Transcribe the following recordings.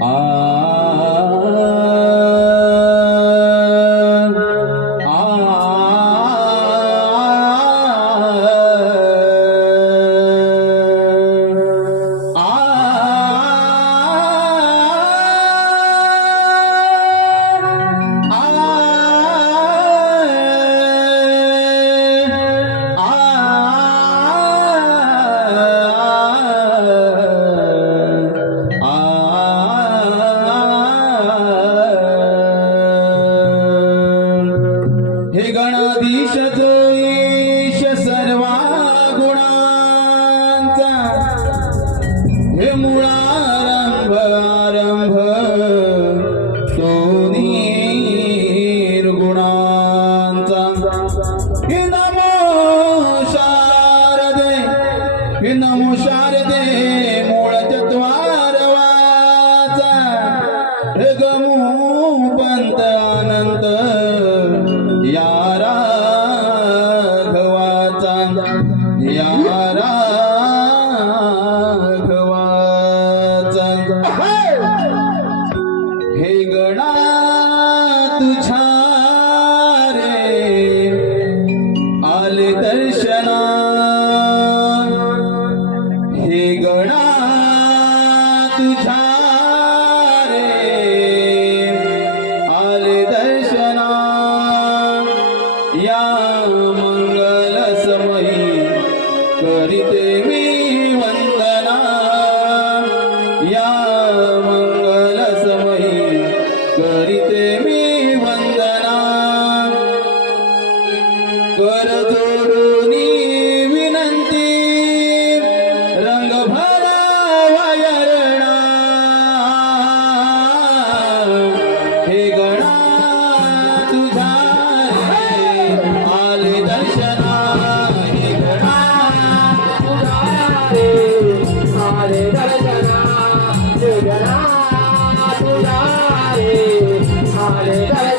아. रामाचा हे मुळारंभ आरंभ तो निर्गुणांचा. शारदे हे शारदे मूळ चत्वारवाचा हे गमू पंत अनंत Madrid Happy.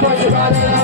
Pode.